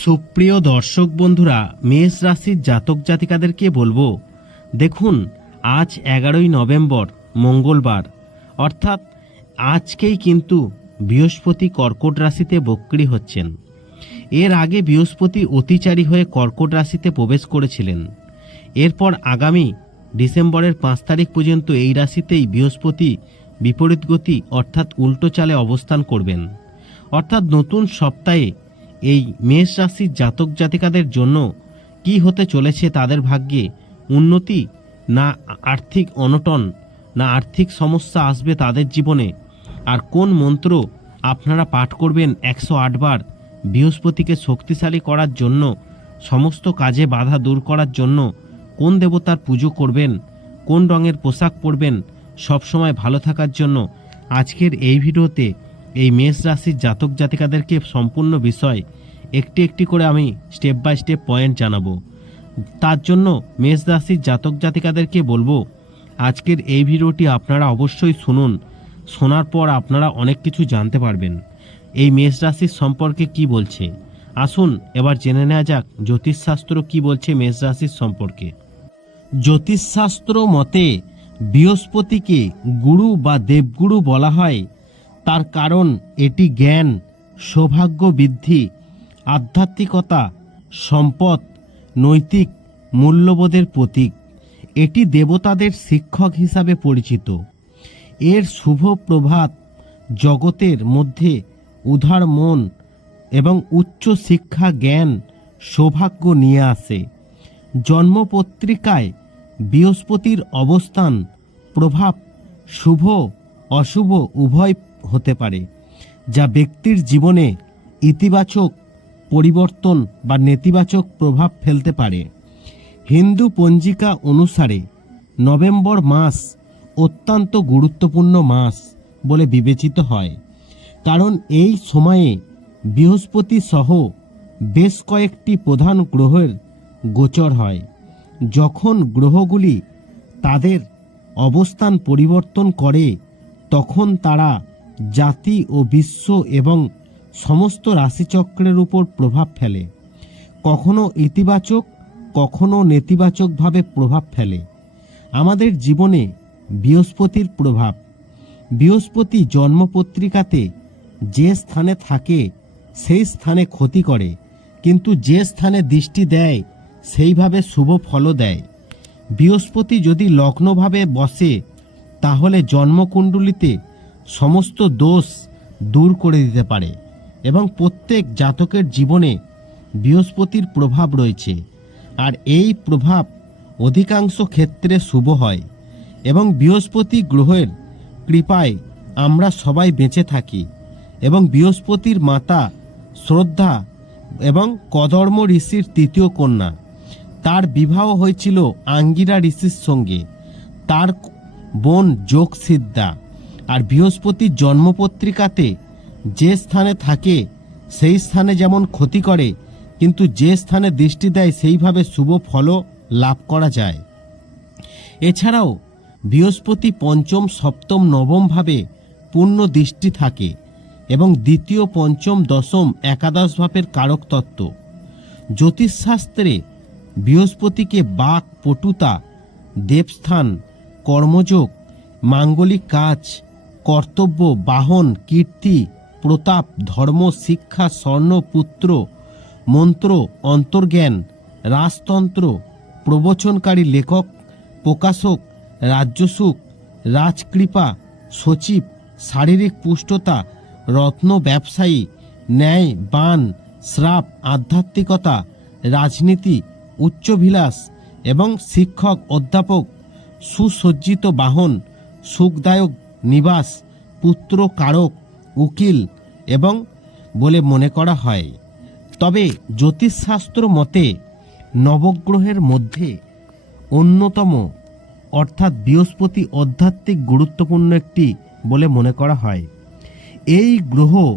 সুপ্রিয় দর্শক বন্ধুরা, মেষ রাশির জাতক জাতিকাদেরকে বলব, দেখুন, আজ এগারোই নভেম্বর, মঙ্গলবার। অর্থাৎ, আজকেই কিন্তু বৃহস্পতি কর্কট রাশিতে বক্রি হচ্ছেন। এর আগে বৃহস্পতি অতিচারী হয়ে কর্কট রাশিতে প্রবেশ করেছিলেন। এরপর আগামী ডিসেম্বরের পাঁচ তারিখ পর্যন্ত এই রাশিতেই বৃহস্পতি বিপরীত গতি, অর্থাৎ উল্টো চালে অবস্থান করবেন। অর্থাৎ নতুন সপ্তাহে এই মেষ রাশির জাতক জাতিকাদের জন্য কি হতে চলেছে তাদের ভাগ্যে? উন্নতি না আর্থিক অনটন না আর্থিক সমস্যা আসবে তাদের জীবনে? আর কোন মন্ত্র আপনারা পাঠ করবেন একশো বার বৃহস্পতিকে শক্তিশালী করার জন্য, সমস্ত কাজে বাধা দূর করার জন্য? কোন দেবতার পুজো করবেন? কোন রঙের পোশাক পরবেন? সবসময় ভালো থাকার জন্য? আজকের এই ভিডিওতে এই মেষ রাশির জাতক জাতিকাদেরকে সম্পূর্ণ বিষয় একটি একটি করে আমি স্টেপ বাই স্টেপ পয়েন্ট জানাব। তার জন্য মেষ রাশির জাতক জাতিকাদেরকে বলব, আজকের এই ভিডিওটি আপনারা অবশ্যই শুনুন। শোনার পর আপনারা অনেক কিছু জানতে পারবেন। এই মেষ রাশির সম্পর্কে কি বলছে? আসুন এবার জেনে নেওয়া যাক জ্যোতিষশাস্ত্র কি বলছে মেষ রাশির সম্পর্কে। জ্যোতিষশাস্ত্র মতে বৃহস্পতিকে গুরু বা দেবগুরু বলা হয় তার কারণ এটি জ্ঞান সৌভাগ্য বৃদ্ধি আধ্যাত্মিকতা, সম্পদ, নৈতিক, মূল্যবোধের প্রতীক। এটি দেবতাদের শিক্ষক হিসাবে পরিচিত। এর শুভ প্রভাত জগতের মধ্যে উদার মন এবং উচ্চ শিক্ষা, জ্ঞান, সৌভাগ্য নিয়ে আসে। জন্মপত্রিকায় বৃহস্পতির অবস্থান, প্রভাব শুভ, অশুভ, উভয় হতে পারে, যা ব্যক্তির জীবনে ইতিবাচক পরিবর্তন বা নেতিবাচক প্রভাব ফেলতে পারে। হিন্দু পঞ্জিকা অনুসারে নভেম্বর মাস অত্যন্ত গুরুত্বপূর্ণ মাস বলে বিবেচিত হয়, কারণ এই সময়ে বৃহস্পতি সহ বেশ কয়েকটি প্রধান গ্রহের গোচর হয়। যখন গ্রহগুলি তাদের অবস্থান পরিবর্তন করে, তখন তারা জাতি ও বিশ্ব এবং সমস্ত রাশিচক্রের উপর প্রভাব ফেলে। কখনো ইতিবাচক, কখনো নেতিবাচকভাবে প্রভাব ফেলে। আমাদের জীবনে বৃহস্পতির প্রভাব। বৃহস্পতি জন্মপত্রিকাতে যে স্থানে থাকে, সেই স্থানে ক্ষতি করে। কিন্তু যে স্থানে দৃষ্টি দেয়, সেইভাবে শুভ ফলও দেয়। বৃহস্পতি যদি লগ্নভাবে বসে, তাহলে জন্মকুণ্ডলিতে সমস্ত দোষ দূর করে দিতে পারে এবং প্রত্যেক জাতকের জীবনে বৃহস্পতির প্রভাব রয়েছে। আর এই প্রভাব অধিকাংশ ক্ষেত্রে শুভ হয় এবং বৃহস্পতি গ্রহের কৃপায় আমরা সবাই বেঁচে থাকি এবং বৃহস্পতির মাতা শ্রদ্ধা এবং কদর্ম ঋষির তৃতীয় কন্যা। তার বিবাহ হয়েছিল আঙ্গিরা ঋষির সঙ্গে। তার বোন যোগসিদ্ধা। আর বৃহস্পতির জন্মপত্রিকাতে যে স্থানে থাকে, সেই স্থানে যেমন ক্ষতি করে, কিন্তু যে স্থানে দৃষ্টি দেয়, সেইভাবে শুভ ফলও লাভ করা যায়। এছাড়াও, বৃহস্পতি পঞ্চম, সপ্তম নবমভাবে পূর্ণ দৃষ্টি থাকে এবং দ্বিতীয়, পঞ্চম, দশম, একাদশ ভাবের কারক তত্ত্ব। জ্যোতিষশাস্ত্রে বৃহস্পতিকে বাক, পটুতা, দেবস্থান, কর্মযোগ, মাঙ্গলিক কাজ কর্তব্য, বাহন, কীর্তি, প্রতাপ, ধর্ম, শিক্ষা, স্বর্ণ, পুত্র, মন্ত্র, অন্তর্জ্ঞান, রাজতন্ত্র, প্রবচনকারী লেখক, প্রকাশক, রাজ্যসুখ, রাজকৃপা, সচিব, শারীরিক পুষ্টতা, রত্ন ব্যবসায়ী, ন্যায়, বান, শ্রাপ, আধ্যাত্মিকতা, রাজনীতি উচ্চভিলাস এবং শিক্ষক, অধ্যাপক, সুসজ্জিত বাহন, সুখদায়ক নিবাস, পুত্র, কারক, উকিল এবং বলে মনে করা হয়। তবে জ্যোতিষশাস্ত্র মতে নবগ্রহের মধ্যে অন্যতম, অর্থাৎ বৃহস্পতি আধ্যাত্মিক গুরুত্বপূর্ণ একটি বলে মনে করা হয়। এই গ্রহ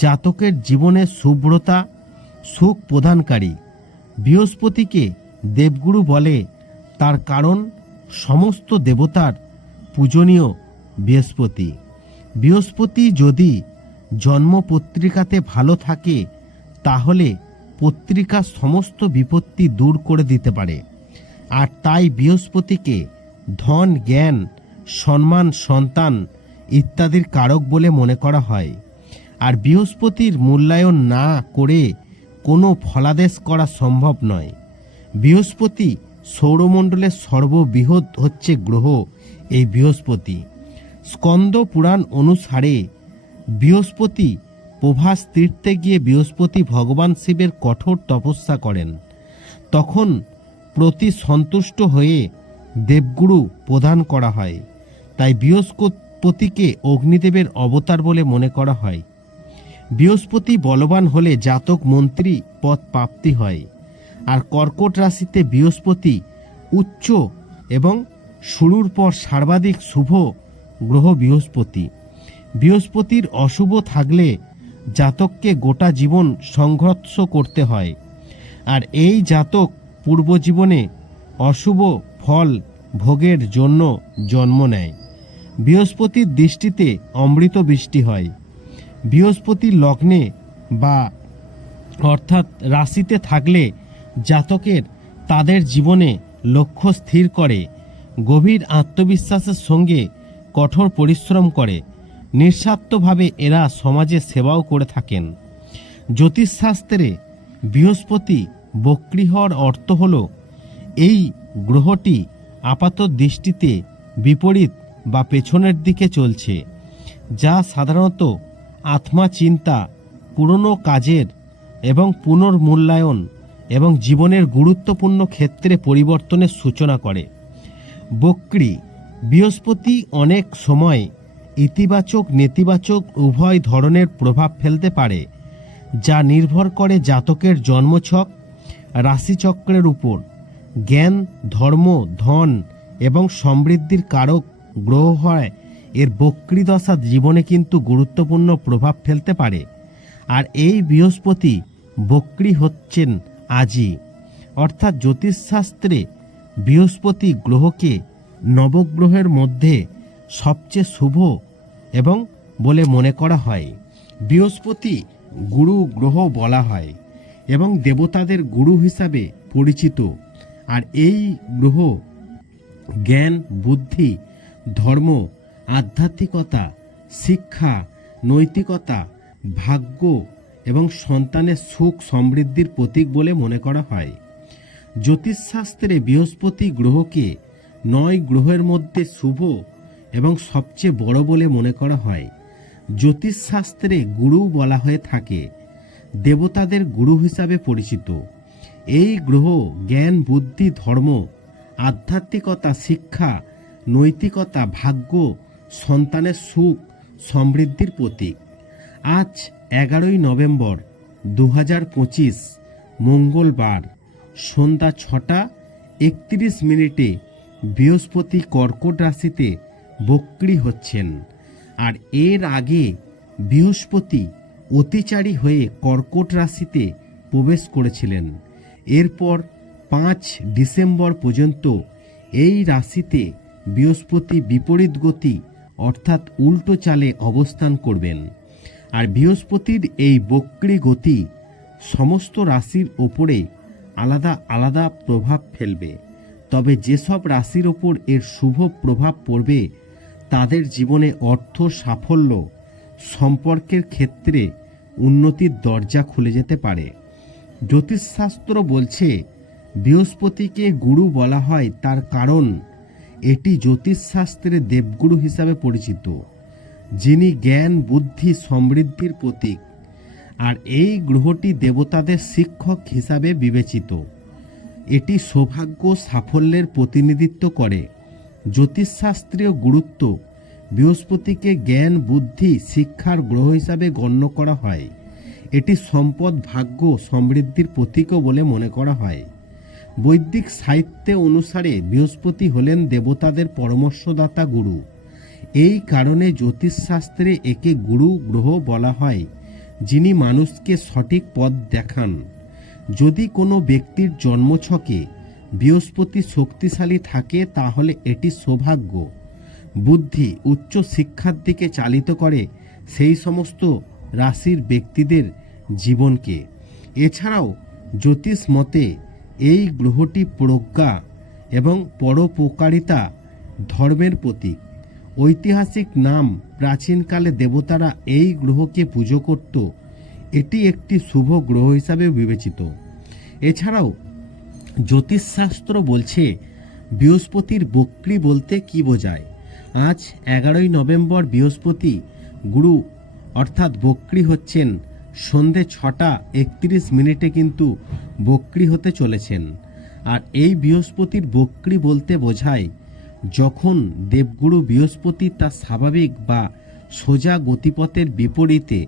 জাতকের জীবনে শুভ্রতা সুখ প্রদানকারী। বৃহস্পতিকে দেবগুরু বলে, তার কারণ সমস্ত দেবতার পূজনীয় বৃহস্পতি। বৃহস্পতি যদি জন্মপত্রিকাতে ভালো থাকে, তাহলে পত্রিকা সমস্ত বিপত্তি দূর করে দিতে পারে। আর তাই বৃহস্পতিকে ধন, জ্ঞান, সম্মান, সন্তান ইত্যাদির কারক বলে মনে করা হয়। আর বৃহস্পতির মূল্যায়ন না করে কোনো ফলাদেশ করা সম্ভব নয়। বৃহস্পতি সৌরমণ্ডলের সর্ববৃহৎ হচ্ছে গ্রহ, এই বৃহস্পতি। স্কন্দ পুরাণ অনুসারে বৃহস্পতি প্রভাস তীর্থে গিয়ে বৃহস্পতি ভগবান শিবের কঠোর তপস্যা করেন। তখন প্রতি সন্তুষ্ট হয়ে দেবগুরু প্রদান করা হয়। তাই বৃহস্পতিকে অগ্নিদেবের অবতার বলে মনে করা হয়। বৃহস্পতি বলবান হলে জাতক মন্ত্রী পদ প্রাপ্তি হয়। আর কর্কট রাশিতে বৃহস্পতি উচ্চ এবং শুরুর পর সর্বাধিক শুভ গ্রহ বৃহস্পতি। বৃহস্পতির অশুভ থাকলে জাতককে গোটা জীবন সংঘর্ষ করতে হয়। আর এই জাতক পূর্বজীবনে অশুভ ফল ভোগের জন্য জন্ম নেয়। বৃহস্পতির দৃষ্টিতে অমৃত বৃষ্টি হয়। বৃহস্পতির লগ্নে বা অর্থাৎ রাশিতে থাকলে জাতকের তাদের জীবনে লক্ষ্য স্থির করে। গভীর আত্মবিশ্বাসের সঙ্গে কঠোর পরিশ্রম করে, নিঃস্বার্থভাবে এরা সমাজে সেবাও করে থাকেন। জ্যোতিষশাস্ত্রে বৃহস্পতি বক্রী হওয়ার অর্থ হল, এই গ্রহটি আপাত দৃষ্টিতে বিপরীত বা পেছনের দিকে চলছে, যা সাধারণত আত্মা চিন্তা, পুরনো কাজের এবং পুনর্মূল্যায়ন এবং জীবনের গুরুত্বপূর্ণ ক্ষেত্রে পরিবর্তনের সূচনা করে। বক্রী বৃহস্পতি অনেক সময় ইতিবাচক, নেতিবাচক উভয় ধরনের প্রভাব ফেলতে পারে, যা নির্ভর করে জাতকের জন্মছক, রাশিচক্রের উপর। জ্ঞান, ধর্ম, ধন এবং সমৃদ্ধির কারক গ্রহ হয়, এর বক্রী দশা জীবনে কিন্তু গুরুত্বপূর্ণ প্রভাব ফেলতে পারে। আর এই বৃহস্পতি বক্রী হচ্ছেন আজই। অর্থাৎ জ্যোতিষশাস্ত্রে বৃহস্পতি গ্রহকে নবগ্রহের মধ্যে সবচেয়ে শুভ এবং বলে মনে করা হয়, বৃহস্পতি গুরু গ্রহ বলা হয় এবং দেবতাদের গুরু হিসাবে পরিচিত। আর এই গ্রহ জ্ঞান, বুদ্ধি, ধর্ম, আধ্যাত্মিকতা, শিক্ষা, নৈতিকতা, ভাগ্য এবং সন্তানের সুখ সমৃদ্ধির প্রতীক বলে মনে করা হয়। জ্যোতিষশাস্ত্রে বৃহস্পতি গ্রহকে নয় গ্রহের মধ্যে শুভ এবং সবচেয়ে বড় বলে মনে করা হয়। জ্যোতিষশাস্ত্রে গুরু বলা হয়ে থাকে, দেবতাদের গুরু হিসাবে পরিচিত। এই গ্রহ জ্ঞান, বুদ্ধি, ধর্ম, আধ্যাত্মিকতা, শিক্ষা, নৈতিকতা, ভাগ্য, সন্তানের সুখ, সমৃদ্ধির প্রতীক। আজ এগারোই নভেম্বর দু হাজার পঁচিশ, মঙ্গলবার, সন্ধ্যা ছটা একত্রিশ মিনিটে বৃহস্পতি কর্কট রাশিতে বক্রী হচ্ছেন। আর এর আগে বৃহস্পতি অতিচারী হয়ে কর্কট রাশিতে প্রবেশ করেছিলেন। এরপর পাঁচ ডিসেম্বর পর্যন্ত এই রাশিতে বৃহস্পতি বিপরীত গতি অর্থাৎ উল্টো চালে অবস্থান করবেন। আর বৃহস্পতির এই বক্রী গতি সমস্ত রাশির ওপরে আলাদা আলাদা প্রভাব ফেলবে। তবে যেসব রাশির ওপর এর শুভ প্রভাব পড়বে, তাদের জীবনে অর্থ সাফল্য, সম্পর্কের ক্ষেত্রে উন্নতির দরজা খুলে যেতে পারে। জ্যোতিষশাস্ত্র বলছে, বৃহস্পতিকে গুরু বলা হয় তার কারণ। এটি জ্যোতিষশাস্ত্রে দেবগুরু হিসাবে পরিচিত, যিনি জ্ঞান, বুদ্ধি, সমৃদ্ধির প্রতীক। আর এই গ্রহটি দেবতাদের শিক্ষক হিসাবে বিবেচিত। এটি সৌভাগ্য সাফল্যের প্রতিনিধিত্ব করে। জ্যোতিষশাস্ত্রীয় গুরুত্ব বৃহস্পতিকে জ্ঞান, বুদ্ধি, শিক্ষার গ্রহ হিসাবে গণ্য করা হয়। এটি সম্পদ, ভাগ্য, সমৃদ্ধির প্রতীকও বলে মনে করা হয়। বৈদিক সাহিত্যে অনুসারে বৃহস্পতি হলেন দেবতাদের পরামর্শদাতা গুরু। এই কারণে জ্যোতিষশাস্ত্রে একে গুরু, গ্রহ বলা হয়, যিনি মানুষকে সঠিক পথ দেখান। যদি কোনো ব্যক্তির জন্মছকে বৃহস্পতি শক্তিশালী থাকে, তাহলে এটি সৌভাগ্য। বুদ্ধি উচ্চ শিক্ষার দিকে চালিত করে সেই সমস্ত রাশির ব্যক্তিদের জীবনকে। এছাড়াও জ্যোতিষ মতে এই গ্রহটি প্রজ্ঞা এবং পরোপকারিতা ধর্মের প্রতীক। ঐতিহাসিক নাম প্রাচীনকালে দেবতারা এই গ্রহকে পুজো করত। এটি একটি শুভ গ্রহ হিসাবে বিবেচিত। এছাড়াও, জ্যোতিষশাস্ত্র বলছে, বৃহস্পতির বক্রি বলতে কি বোঝায়? আজ এগারোই নভেম্বর বৃহস্পতি, গুরু, অর্থাৎ বক্রি হচ্ছেন। সন্ধে ছটা একত্রিশ মিনিটে কিন্তু বক্রি হতে চলেছেন। আর এই বৃহস্পতির বক্রি বলতে বোঝায়, যখন দেবগুরু বৃহস্পতি তার স্বাভাবিক বা সোজা গতিপথের বিপরীতে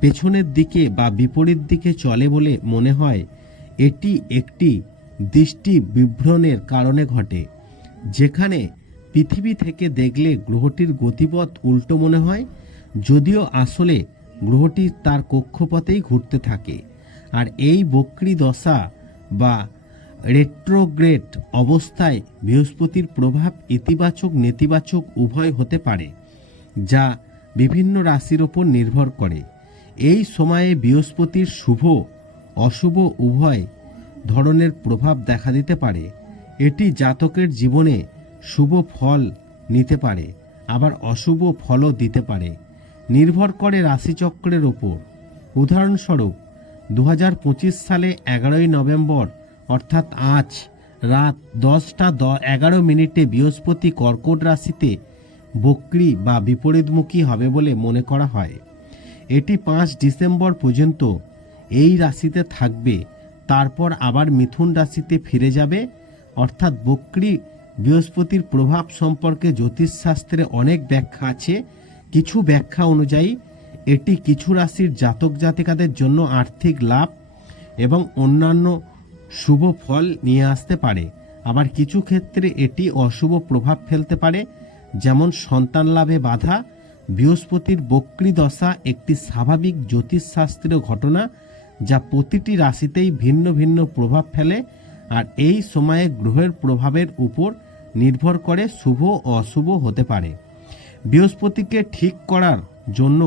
পেছনের দিকে বা বিপরীত দিকে চলে বলে মনে হয় এটি একটি দৃষ্টি বিভ্রণের কারণে ঘটে। যেখানে পৃথিবী থেকে দেখলে গ্রহটির গতিপথ উল্টো মনে হয়, যদিও আসলে গ্রহটি তার কক্ষপথেই ঘুরতে থাকে। আর এই বক্রি দশা বা রেট্রোগ্রেট অবস্থায় বৃহস্পতির প্রভাব ইতিবাচক নেতিবাচক উভয় হতে পারে, যা বিভিন্ন রাশির ওপর নির্ভর করে। এই সময়ে বৃহস্পতির শুভ, অশুভ উভয় ধরনের প্রভাব দেখা দিতে পারে। এটি জাতকের জীবনে শুভ ফল নিতে পারে, আবার অশুভ ফলও দিতে পারে। নির্ভর করে রাশিচক্রের ওপর। উদাহরণস্বরূপ দু হাজার পঁচিশ সালে এগারোই নভেম্বর, অর্থাৎ আজ, রাত দশটা দ, এগারো মিনিটে বৃহস্পতি কর্কট রাশিতে বক্রি বা বিপরীতমুখী হবে বলে মনে করা হয়। এটি পাঁচ ডিসেম্বর পর্যন্ত এই রাশিতে থাকবে। তারপর আবার মিথুন রাশিতে ফিরে যাবে। অর্থাৎ বক্রি বৃহস্পতির প্রভাব সম্পর্কে জ্যোতিষশাস্ত্রে অনেক ব্যাখ্যা আছে। কিছু ব্যাখ্যা অনুযায়ী, এটি কিছু রাশির জাতক জাতিকাদের জন্য আর্থিক লাভ এবং অন্যান্য শুভ ফল নিয়ে আসতে পারে। আবার কিছু ক্ষেত্রে এটি অশুভ প্রভাব ফেলতে পারে, যেমন সন্তান লাভে বাধা বৃহস্পতির বক্রি দশা একটি স্বাভাবিক জ্যোতিষশাস্ত্রীয় ঘটনা যা প্রতিটি রাশিতেই ভিন্ন ভিন্ন প্রভাব ফেলে আর এই সময়ে গ্রহের প্রভাবের উপর নির্ভর করে শুভ অশুভ হতে পারে। বৃহস্পতিকে ঠিক করার জন্য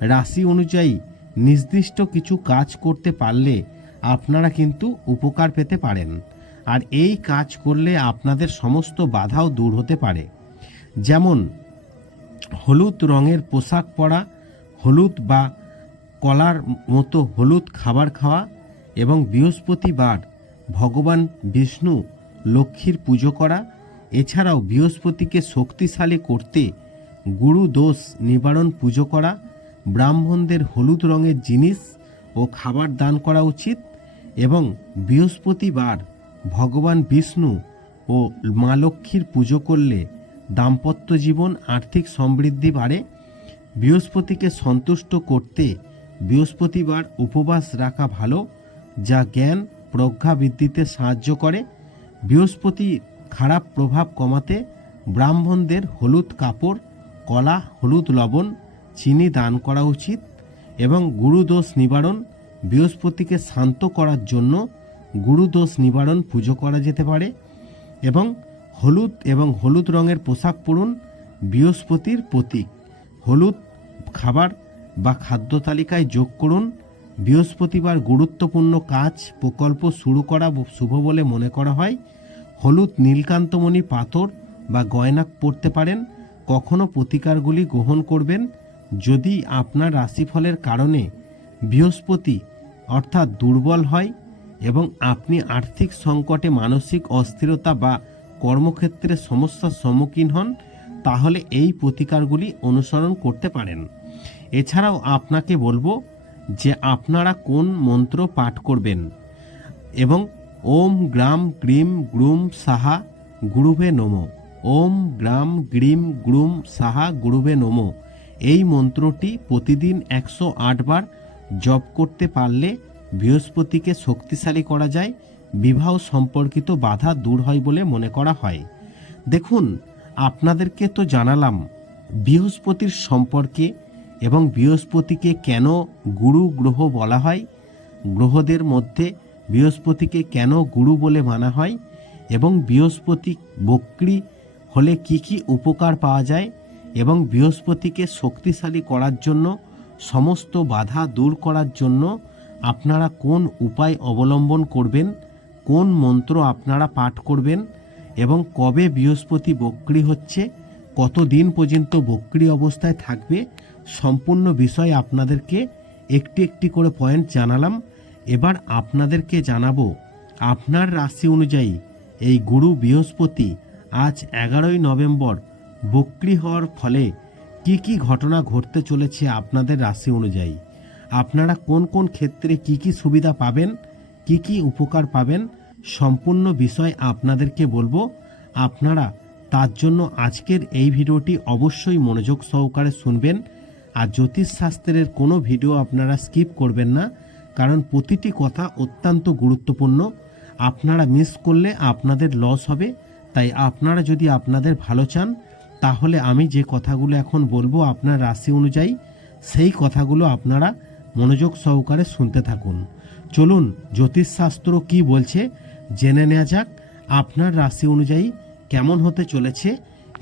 রাশি অনুযায়ী নির্দিষ্ট কিছু কাজ করতে পারলে আপনারা কিন্তু উপকার পেতে পারেন। আর এই কাজ করলে আপনাদের সমস্ত বাধাও দূর হতে পারে। যেমন হলুদ রঙের পোশাক পরা, হলুদ বা কলার মতো হলুদ খাবার খাওয়া এবং বৃহস্পতিবার ভগবান বিষ্ণু লক্ষ্মীর পুজো করা। এছাড়াও বৃহস্পতিকে শক্তিশালী করতে গুরু দোষ নিবারণ পুজো করা, ব্রাহ্মণদের হলুদ রঙের জিনিস ও খাবার দান করা উচিত এবং বৃহস্পতিবার ভগবান বিষ্ণু ও মা লক্ষ্মীর পুজো করলে দাম্পত্য জীবন আর্থিক সমৃদ্ধি বাড়ে, বৃহস্পতিকে সন্তুষ্ট করতে বৃহস্পতিবার উপবাস রাখা ভালো, যা জ্ঞান, প্রজ্ঞা বৃদ্ধিতে সাহায্য করে। বৃহস্পতি খারাপ প্রভাব কমাতে ব্রাহ্মণদের হলুদ কাপড়, কলা, হলুদ লবণ, চিনি দান করা উচিত এবং গুরুদোষ নিবারণ। বৃহস্পতিকে শান্ত করার জন্য গুরুদোষ নিবারণ পুজো করা যেতে পারে এবং হলুদ এবং হলুদ রঙের পোশাক পরুন বৃহস্পতির প্রতীক। হলুদ খাবার বা খাদ্য তালিকায় যোগ করুন। বৃহস্পতিবার গুরুত্বপূর্ণ কাজ, প্রকল্প শুরু করা শুভ বলে মনে করা হয়। হলুদ নীলকান্তমণি পাথর বা গয়না পরতে পারেন। কখনো প্রতিকারগুলি গ্রহণ করবেন। যদি আপনার রাশিফলের কারণে বৃহস্পতি অর্থাৎ দুর্বল হয় এবং আপনি আর্থিক সংকটে মানসিক অস্থিরতা বা কর্মক্ষেত্রে সমস্যার সম্মুখীন হন, তাহলে এই প্রতিকারগুলি অনুসরণ করতে পারেন। এছাড়াও আপনাকে বলব যে আপনারা কোন মন্ত্র পাঠ করবেন এবং ওম গ্রাম গ্রিম গ্রুম সাহা গুরুভে নমো। ওম গ্রাম গ্রিম গ্রুম সাহা গুরুভে নমো। এই মন্ত্রটি প্রতিদিন একশো বার জপ করতে পারলে বৃহস্পতিকে শক্তিশালী করা যায় বিবাহ সম্পর্কিত বাধা দূর হয় বলে মনে করা হয়। দেখুন, আপনাদেরকে তো জানালাম, বৃহস্পতির সম্পর্কে এবং বৃহস্পতিকে কেন গুরু গ্রহ বলা হয়, গ্রহদের মধ্যে বৃহস্পতিকে কেন গুরু বলে মানা হয় এবং বৃহস্পতি বক্রি হলে কি কি উপকার পাওয়া যায় এবং বৃহস্পতিকে শক্তিশালী করার জন্য, সমস্ত বাধা দূর করার জন্য আপনারা কোন উপায় অবলম্বন করবেন? কোন মন্ত্র আপনারা পাঠ করবেন এবং কবে বৃহস্পতি বক্রি হচ্ছে, কতদিন পর্যন্ত বক্রি অবস্থায় থাকবে, সম্পূর্ণ বিষয় আপনাদেরকে একটি একটি করে পয়েন্ট জানালাম। এবার আপনাদেরকে জানাব, আপনার রাশি অনুযায়ী এই গুরু বৃহস্পতি আজ এগারোই নভেম্বর বক্রি হওয়ার ফলে কি কি ঘটনা ঘটতে চলেছে আপনাদের রাশি অনুযায়ী? আপনারা কোন কোন ক্ষেত্রে কি কি সুবিধা পাবেন? কি কি উপকার পাবেন সম্পূর্ণ বিষয় আপনাদেরকে বলব। আপনারা তার জন্য আজকের এই ভিডিওটি অবশ্যই মনোযোগ সহকারে শুনবেন। আর জ্যোতিষশাস্ত্রের কোনো ভিডিও আপনারা স্কিপ করবেন না, কারণ প্রতিটি কথা অত্যন্ত গুরুত্বপূর্ণ। আপনারা মিস করলে আপনাদের লস হবে, তাই আপনারা যদি আপনাদের ভালো চান, তাহলে আমি যে কথাগুলো এখন বলব আপনার রাশি অনুযায়ী, সেই কথাগুলো আপনারা মনোযোগ সহকারে শুনতে থাকুন। চলুন জ্যোতিষশাস্ত্র কি বলছে জেনে নেওয়া যাক। আপনার রাশি অনুযায়ী কেমন হতে চলেছে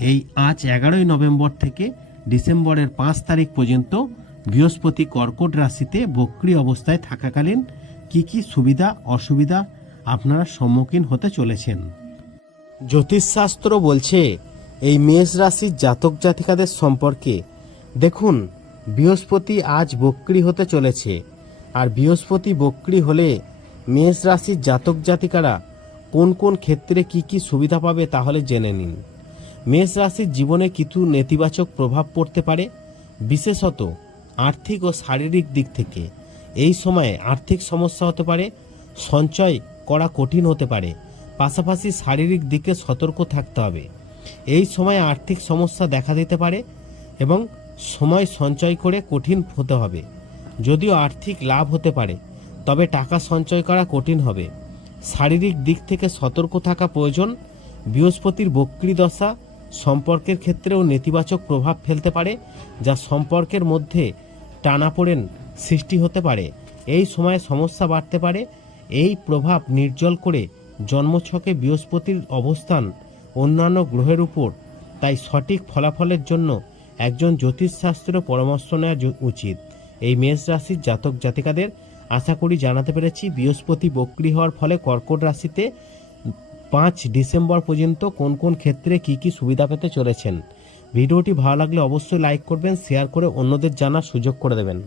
এই আজ এগারোই নভেম্বর থেকে ডিসেম্বরের পাঁচ তারিখ পর্যন্ত বৃহস্পতি কর্কট রাশিতে বক্রি অবস্থায় থাকাকালীন কি কি সুবিধা, অসুবিধা আপনারা সম্মুখীন হতে চলেছেন? জ্যোতিষশাস্ত্র বলছে এই মেষ রাশির জাতক জাতিকাদের সম্পর্কে। দেখুন, বৃহস্পতি আজ বক্রি হতে চলেছে। আর বৃহস্পতি বক্রি হলে মেষ রাশির জাতক জাতিকারা কোন কোন ক্ষেত্রে কি কি সুবিধা পাবে তাহলে জেনে নিন। মেষ রাশির জীবনে কিছু নেতিবাচক প্রভাব পড়তে পারে, বিশেষত আর্থিক ও শারীরিক দিক থেকে। এই সময়ে আর্থিক সমস্যা হতে পারে, সঞ্চয় করা কঠিন হতে পারে, পাশাপাশি শারীরিক দিকে সতর্ক থাকতে হবে। এই সময় আর্থিক সমস্যা দেখা দিতে পারে এবং সময় সঞ্চয় করে কঠিন হতে হবে। যদিও আর্থিক লাভ হতে পারে, তবে টাকা সঞ্চয় করা কঠিন হবে। শারীরিক দিক থেকে সতর্ক থাকা প্রয়োজন, বৃহস্পতির বক্রি দশা সম্পর্কের ক্ষেত্রেও নেতিবাচক প্রভাব ফেলতে পারে, যা সম্পর্কের মধ্যে টানাপোড়েন সৃষ্টি হতে পারে। এই সময়ে সমস্যা বাড়তে পারে, এই প্রভাব নির্জল করে জন্মছকে বৃহস্পতির অবস্থান অন্যান্য গ্রহের উপর। তাই সঠিক ফলাফলের জন্য একজন জ্যোতিষশাস্ত্র পরামর্শ নেওয়া উচিত। এই মেষ রাশির জাতক জাতিকাদের আশা করি জানাতে পেরেছি। বৃহস্পতি বক্রি হওয়ার ফলে কর্কট রাশিতে পাঁচ ডিসেম্বর পর্যন্ত কোন কোন ক্ষেত্রে কি কি সুবিধা পেতে চলেছেন। ভিডিওটি ভালো লাগলে অবশ্যই লাইক করবেন, শেয়ার করে অন্যদের জানার সুযোগ করে দেবেন।